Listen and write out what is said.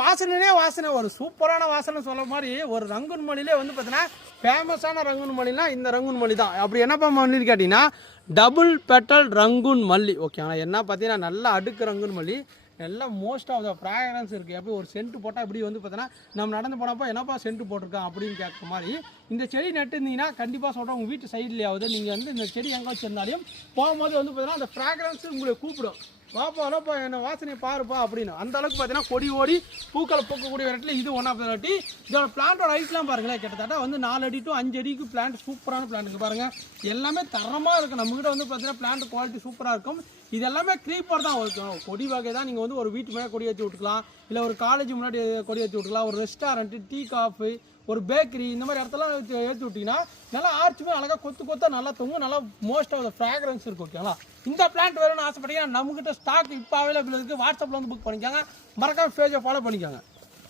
வாசனை ஒரு சூப்பரான வாசனை சொல்ல மாதிரி ஒரு ரங்கூன் மல்லிலே வந்து பார்த்தீங்கன்னா ஃபேமஸான ரங்கூன் மல்லினா இந்த ரங்கூன் மல்லி தான். அப்படி என்னப்பா மல்லின்னு கேட்டிங்கன்னா டபுள் பெட்டல் ரங்கூன் மல்லி. ஓகேங்களா, என்ன பார்த்தீங்கன்னா நல்லா அடுக்கு ரங்கூன் மல்லி, எல்லாம் மோஸ்ட் ஆஃப் த ஃப்ராக்ரன்ஸ் இருக்குது. எப்படி ஒரு சென்ட் போட்டால் இப்படி வந்து பார்த்தீங்கன்னா நம்ம நடந்து போனப்போ என்னப்பா சென்ட் போட்டிருக்கான் அப்படின்னு கேட்குற மாதிரி இந்த செடி நட்டுருந்தீங்கன்னா கண்டிப்பாக சொல்கிறேன் உங்கள் வீட்டு சைட்லேயாவது நீங்கள் வந்து இந்த செடி எங்கே வச்சுருந்தாலையும் போகும்போது வந்து பார்த்தீங்கன்னா அந்த ஃப்ராக்ரன்ஸ் உங்களை கூப்பிடும், வாப்பா என்ன வாசனையை பாருப்பா அப்படின்னு. அந்த அளவுக்கு பார்த்தீங்கன்னா கொடி ஓடி பூக்களை பூக்கக்கூடிய இடத்துல இது ஒன் ஆஃப் த வாட்டி. இதோட பிளான்ட்டோட ஹைட்லாம் பாருங்களேன், கிட்டத்தட்ட வந்து 4 அடி டு 5 அடிக்கு பிளான்ட், சூப்பரான பிளான்ட்டுங்க பாருங்கள். எல்லாமே தரமாக இருக்கும். நம்மகிட்ட வந்து பார்த்தீங்கன்னா பிளான்ட் குவாலிட்டி சூப்பராக இருக்கும். இது எல்லாமே க்ரீப்பர் தான் இருக்கும், கொடி வகை தான். நீங்கள் வந்து ஒரு வீட்டு மேலே கொடி ஏற்றி விட்டுக்கலாம், இல்லை ஒரு காலேஜ் முன்னாடி கொடி ஏற்றி விட்டுக்கலாம், ஒரு ரெஸ்டாரண்ட்டு, டீ காஃபி, ஒரு பேக்கரி, இந்த மாதிரி இடத்தெல்லாம் ஏற்றி விட்டிங்கன்னா நல்லா ஆர்ச்சுமே அழகாக கொத்து நல்லா தொங்கும், நல்லா மோஸ்ட் ஆஃப் த ஃப்ராக்ரன்ஸ் இருக்கும். ஓகேங்களா, இந்த பிளான்ட் வேணும்னு ஆசைப்பட்டீங்கன்னா நம்மகிட்ட ஸ்டாக் இப்போ அவைலபிள் இருக்குது. வாட்ஸ்அப்பில் வந்து புக் பண்ணிக்கோங்க. மறக்காம பேஜை ஃபாலோ பண்ணிக்கோங்க.